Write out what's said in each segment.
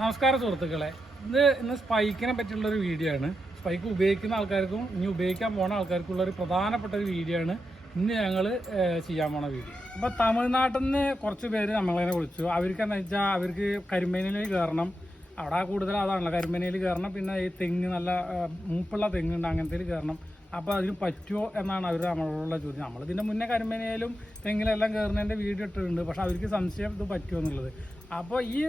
നമസ്കാരം സുഹൃത്തുക്കളെ. ഇത് ഇന്ന് സ്പൈക്കിനെ പറ്റിയുള്ള ഒരു വീഡിയോ ആണ്. സ്പൈക്ക് ഉപയോഗിക്കുന്ന ആൾക്കാർക്കും ഇനി ഉപയോഗിക്കാൻ പോണ ആൾക്കാർക്കുള്ള ഒരു പ്രധാനപ്പെട്ട ഒരു വീഡിയോ ആണ് ഇന്ന് ഞങ്ങൾ ചെയ്യാൻ പോണ വീഡിയോ അപ്പോൾ തമിഴ്നാട്ടിൽ നിന്ന് കുറച്ച് പേര് നമ്മളതിനെ വിളിച്ചു. അവർക്ക് എന്താ വെച്ചാൽ അവർക്ക് കരിമ്പനയിൽ കയറണം അവിടെ കൂടുതൽ അതാണല്ലോ കരിമ്പനയിൽ കയറണം പിന്നെ ഈ തെങ്ങ് നല്ല മൂപ്പുള്ള തെങ്ങുണ്ട് അങ്ങനത്തേൽ കയറണം അപ്പോൾ അതിന് പറ്റുമോ എന്നാണ് അവർ നമ്മളോടുള്ള ചോദ്യം. നമ്മൾ ഇതിന്റെ മുന്നേ കരിമനയിലും തെങ്ങിലെല്ലാം കയറുന്നതിന്റെ വീഡിയോ ഇട്ടിട്ടുണ്ട്. പക്ഷെ അവർക്ക് സംശയം ഇത് പറ്റുമോ എന്നുള്ളത്. അപ്പോൾ ഈ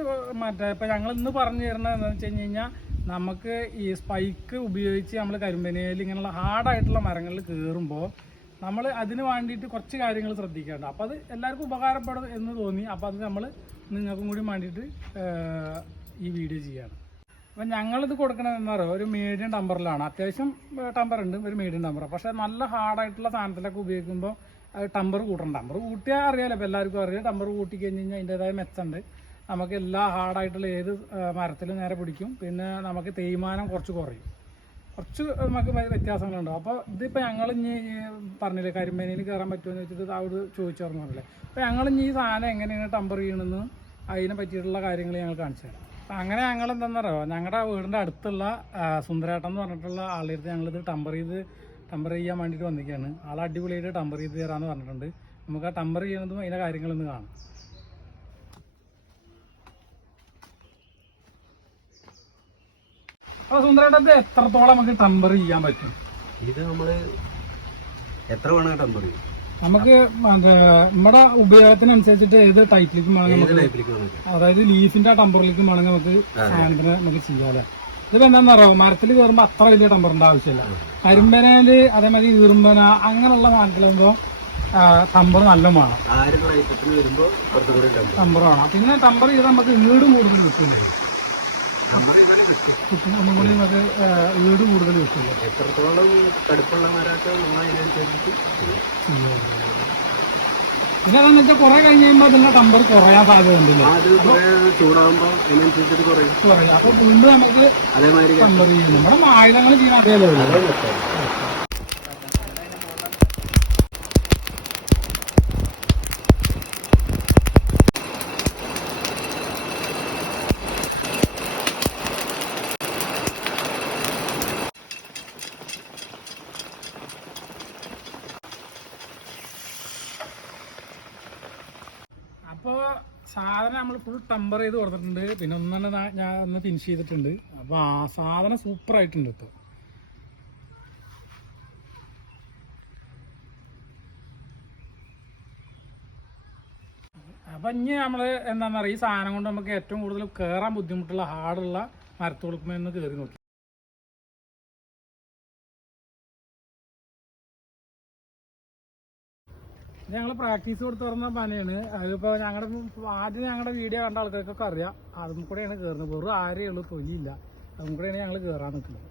മറ്റേ ഇപ്പോൾ ഞങ്ങൾ ഇന്ന് പറഞ്ഞു തരുന്നത് എന്താണെന്ന് വെച്ച് കഴിഞ്ഞ് കഴിഞ്ഞാൽ നമുക്ക് ഈ സ്പൈക്ക് ഉപയോഗിച്ച് നമ്മൾ കരിമ്പനയിൽ ഇങ്ങനെയുള്ള ഹാർഡായിട്ടുള്ള മരങ്ങളിൽ കയറുമ്പോൾ നമ്മൾ അതിന് വേണ്ടിയിട്ട് കുറച്ച് കാര്യങ്ങൾ ശ്രദ്ധിക്കേണ്ട. അപ്പോൾ അത് എല്ലാവർക്കും ഉപകാരപ്പെടും എന്ന് തോന്നി. അപ്പോൾ അത് നമ്മൾ നിങ്ങൾക്കും കൂടി വേണ്ടിയിട്ട് ഈ വീഡിയോ ചെയ്യാണ്. അപ്പം ഞങ്ങളിത് കൊടുക്കണത് എന്താ പറയുക ഒരു മീഡിയം ടമ്പറിലാണ് അത്യാവശ്യം ടമ്പർ ഉണ്ട്. ഒരു മീഡിയം ടമ്പർ പക്ഷേ നല്ല ഹാർഡായിട്ടുള്ള സാധനത്തിലൊക്കെ ഉപയോഗിക്കുമ്പോൾ ടമ്പർ കൂട്ടണം. ടമ്പർ കൂട്ടിയാൽ അറിയാലോ ഇപ്പോൾ എല്ലാവർക്കും അറിയാം. ടമ്പർ കൂട്ടി കഴിഞ്ഞ് കഴിഞ്ഞാൽ അതിന്റെതായ മെച്ചമുണ്ട് നമുക്ക് എല്ലാ ഹാർഡായിട്ടുള്ള ഏത് മരത്തിലും നേരെ പിടിക്കും. പിന്നെ നമുക്ക് തേയ്മാനം കുറച്ച് കുറയും. കുറച്ച് നമുക്ക് വ്യ- വ്യത്യാസങ്ങളുണ്ട്. അപ്പോൾ ഇതിപ്പോൾ ഞങ്ങൾ ഇനി പറഞ്ഞില്ലേ കരിമ്പനയിൽ കയറാൻ പറ്റുമെന്ന് വെച്ചിട്ട് അവിടെ പറഞ്ഞു പറഞ്ഞില്ലേ അപ്പോൾ ഞങ്ങൾ ഇനി ഈ സാധനം എങ്ങനെയാണ് ടമ്പർ ചെയ്യണമെന്ന് അതിനെ പറ്റിയിട്ടുള്ള കാര്യങ്ങൾ ഞങ്ങൾ കാണിച്ചു തരാം. അങ്ങനെ ഞങ്ങൾ എന്താണെന്നറിയോ ഞങ്ങളുടെ വീടിന്റെ അടുത്തുള്ള സുന്ദരേട്ടൻ എന്ന് പറഞ്ഞിട്ടുള്ള ആളുടെ അടുത്ത് ഞങ്ങളിത് ടമ്പർ ചെയ്ത് ടമ്പർ ചെയ്യാൻ വേണ്ടിയിട്ട് വന്നിരിക്കുകയാണ് ആൾ അടിപൊളിയായിട്ട് ടമ്പർ ചെയ്ത് തരാമെന്ന് പറഞ്ഞിട്ടുണ്ട്. നമുക്ക് ആ ടമ്പർ ചെയ്യുന്നതും അതിന്റെ കാര്യങ്ങളൊന്ന് കാണാം. അപ്പോൾ സുന്ദരേട്ടത്തെ എത്രത്തോളം നമുക്ക് ടമ്പർ ചെയ്യാൻ പറ്റും? ഇത് നമ്മൾ എത്ര വേണമെങ്കിൽ ടമ്പർ ടെമ്പർ നമുക്ക് നമ്മുടെ ഉപയോഗത്തിനനുസരിച്ചിട്ട് ഏത് ടൈപ്പിലേക്ക് അതായത് ലീഫിന്റെ ആ ടമ്പറിലേക്ക് വേണമെങ്കിൽ നമുക്ക് സാധനത്തിന് നമുക്ക് ചെയ്യാതെ ഇതിപ്പോ എന്താണെന്ന് അറിയാമോ മരത്തിൽ കയറുമ്പോൾ അത്ര വലിയ ടമ്പറിന്റെ ആവശ്യമില്ല. കരിമ്പനയിൽ അതേമാതിരി ഈർമ്പന അങ്ങനെയുള്ള സാധനത്തിലാകുമ്പോൾ ടമ്പർ നല്ല വേണം. ടമ്പർ വേണം. പിന്നെ ടമ്പർ ചെയ്താൽ നമുക്ക് ഈട് കൂടുതൽ കിട്ടും. നമ്മൾ ഇങ്ങനെ കിട്ടും കിട്ടും ഒന്നും കൂടി നമുക്ക് ഈട് കൂടുതൽ കിട്ടില്ല എത്രത്തോളം കടുപ്പുള്ള മരമൊക്കെ ചെയ്യും. പിന്നെ അതെന്ന് വെച്ചാൽ കുറെ കഴിഞ്ഞ് കഴിയുമ്പോൾ അതിന്റെ ടമ്പർ കുറയാൻ സാധ്യത ഉണ്ടല്ലോ. അത് കുറെ ചൂടാകുമ്പോ അതിനനുസരിച്ചിട്ട് കുറയും. കുറയും. അപ്പൊ വീണ്ടും നമുക്ക് അതേമാതിരി നമ്മുടെ മായിലങ്ങൾ ചെയ്യാൻ അതേ മെച്ചം. അപ്പോ സാധനം നമ്മൾ ഫുൾ ടെമ്പർ ചെയ്ത് കൊടുത്തിട്ടുണ്ട്. പിന്നെ ഒന്ന് തന്നെ ഞാൻ ഒന്ന് ഫിനിഷ് ചെയ്തിട്ടുണ്ട്. അപ്പോൾ ആ സാധനം സൂപ്പർ ആയിട്ടുണ്ട് ഇപ്പോൾ അപ്പൊ ഇനി നമ്മൾ എന്താണെന്ന് പറയുക ഈ സാധനം കൊണ്ട് നമുക്ക് ഏറ്റവും കൂടുതൽ കയറാൻ ബുദ്ധിമുട്ടുള്ള ഹാർഡുള്ള ഒന്ന് കയറി നോക്കി. ഞങ്ങൾ പ്രാക്ടീസ് കൊടുത്ത് പറഞ്ഞ പനയാണ് അതിപ്പോ ഞങ്ങളുടെ ആദ്യം ഞങ്ങളുടെ വീഡിയോ കണ്ട ആൾക്കാർക്കൊക്കെ അറിയാം. അതും കൂടെയാണ് കയറുന്നത് വെറും ആരേ ഉള്ളൂ തൊലിയില്ല. അതും കൂടെയാണ് ഞങ്ങൾ കേറാൻ നിൽക്കുന്നത്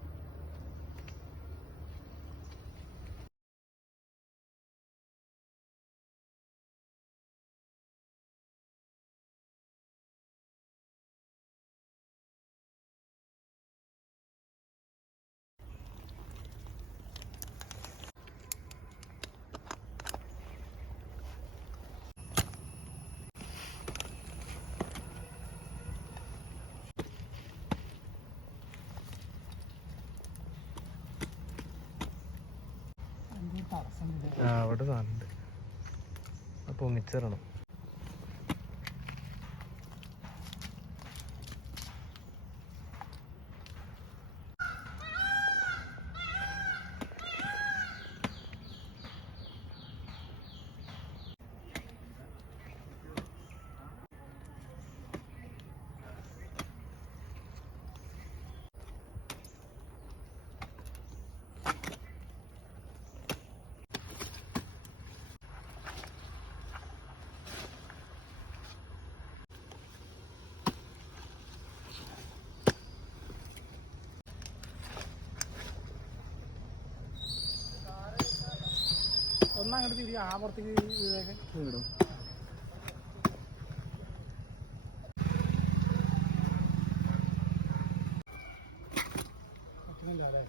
ആ അപ്പോൾ സാധനമുണ്ട് അപ്പൊ അങ്ങോട്ട് തിരി ആ പുറത്തേക്ക് വീടേക്ക് വീടും പറ്റുന്നില്ല അല്ലേ?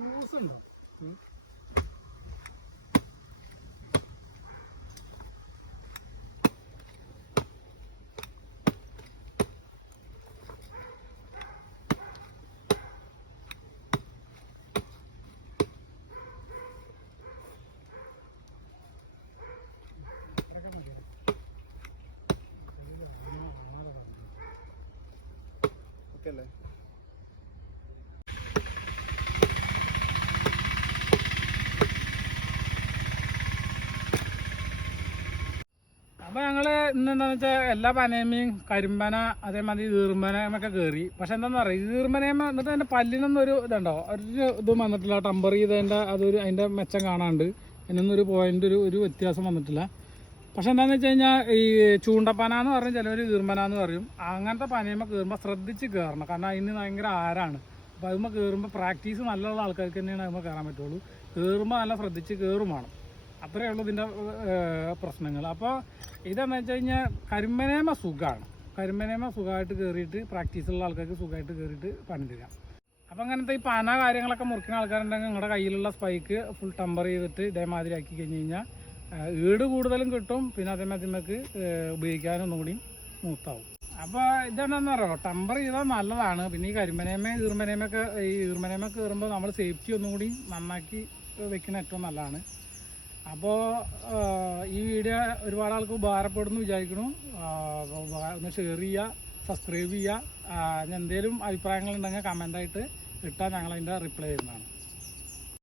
ന്യൂസ് ഉണ്ടോ അല്ലേ? അപ്പൊ ഞങ്ങൾ ഇന്ന് എന്താന്ന് വെച്ചാൽ എല്ലാ പനേമയും കരിമ്പന അതേമാതിരി ഈർമ്പനയൊക്കെ കയറി പക്ഷെ എന്താന്ന് പറയുക ഈർമ്പനയമ്മ എന്നിട്ട് അതിന്റെ പല്ലിനൊന്നും ഒരു ഇതുണ്ടോ? ഒരു ഇതും വന്നിട്ടില്ല ടംബർ ചെയ്തതിന്റെ അതൊരു അതിന്റെ മെച്ചം കാണാണ്ട്. അതിനൊന്നും ഒരു പോയിന്റ് ഒരു ഒരു വ്യത്യാസം വന്നിട്ടില്ല. പക്ഷെ എന്താണെന്ന് വെച്ച് കഴിഞ്ഞാൽ ഈ ചൂണ്ടപ്പന എന്ന് പറഞ്ഞാൽ ചിലവർ ഈർമ്പന എന്ന് പറയും. അങ്ങനത്തെ പനയുമ്പോൾ കയറുമ്പോൾ ശ്രദ്ധിച്ച് കയറണം കാരണം അതിന് ഭയങ്കര ആരാണ്. അപ്പോൾ അതുമ്പോൾ കയറുമ്പോൾ പ്രാക്ടീസ് നല്ലുള്ള ആൾക്കാർക്ക് തന്നെയാണ് അതുമ്പോൾ കയറാൻ പറ്റുള്ളൂ. കയറുമ്പോൾ നല്ല ശ്രദ്ധിച്ച് കയറും വേണം. അത്രയേ ഉള്ളൂ ഇതിന്റെ പ്രശ്നങ്ങൾ അപ്പോൾ ഇതെന്ന് വെച്ച് കഴിഞ്ഞാൽ കരിമ്പനേമ സുഖമാണ് കരിമ്പനേമ സുഖമായിട്ട് കയറിയിട്ട് പ്രാക്ടീസുള്ള ആൾക്കാർക്ക് സുഖമായിട്ട് കയറിയിട്ട് പണി തരാം. അപ്പോൾ അങ്ങനത്തെ ഈ പന കാര്യങ്ങളൊക്കെ മുറിക്കുന്ന ആൾക്കാരുണ്ടെങ്കിൽ നിങ്ങളുടെ കയ്യിലുള്ള സ്പൈക്ക് ഫുൾ ടമ്പർ ചെയ്തിട്ട് ഇതേമാതിരി ആക്കി കഴിഞ്ഞ് കഴിഞ്ഞാൽ ഈട് കൂടുതലും കിട്ടും പിന്നെ അതേമാതിരി നമുക്ക് ഉപയോഗിക്കാനും ഒന്നും കൂടി മൂത്താവും. അപ്പോൾ ഇതെന്താണെന്ന് പറയുമോ ടമ്പർ ചെയ്താൽ നല്ലതാണ്. പിന്നെ ഈ കരിമ്പനേമ ഈർമനേമൊക്കെ ഈ ഈർമനേമ കയറുമ്പോൾ നമ്മൾ സേഫ്റ്റി ഒന്നും കൂടി നന്നാക്കി വെക്കുന്ന ഏറ്റവും നല്ലതാണ്. അപ്പോൾ ഈ വീഡിയോ ഒരുപാട് ആൾക്ക് ഉപകാരപ്പെടുന്നു വിചാരിക്കുന്നു. ഒന്ന് ഷെയർ ചെയ്യുക സബ്സ്ക്രൈബ് ചെയ്യുക എന്തെങ്കിലും അഭിപ്രായങ്ങളുണ്ടെങ്കിൽ കമന്റായിട്ട് ഇട്ടാൽ ഞങ്ങളതിന്റെ റിപ്ലൈ ചെയ്യുന്നതാണ്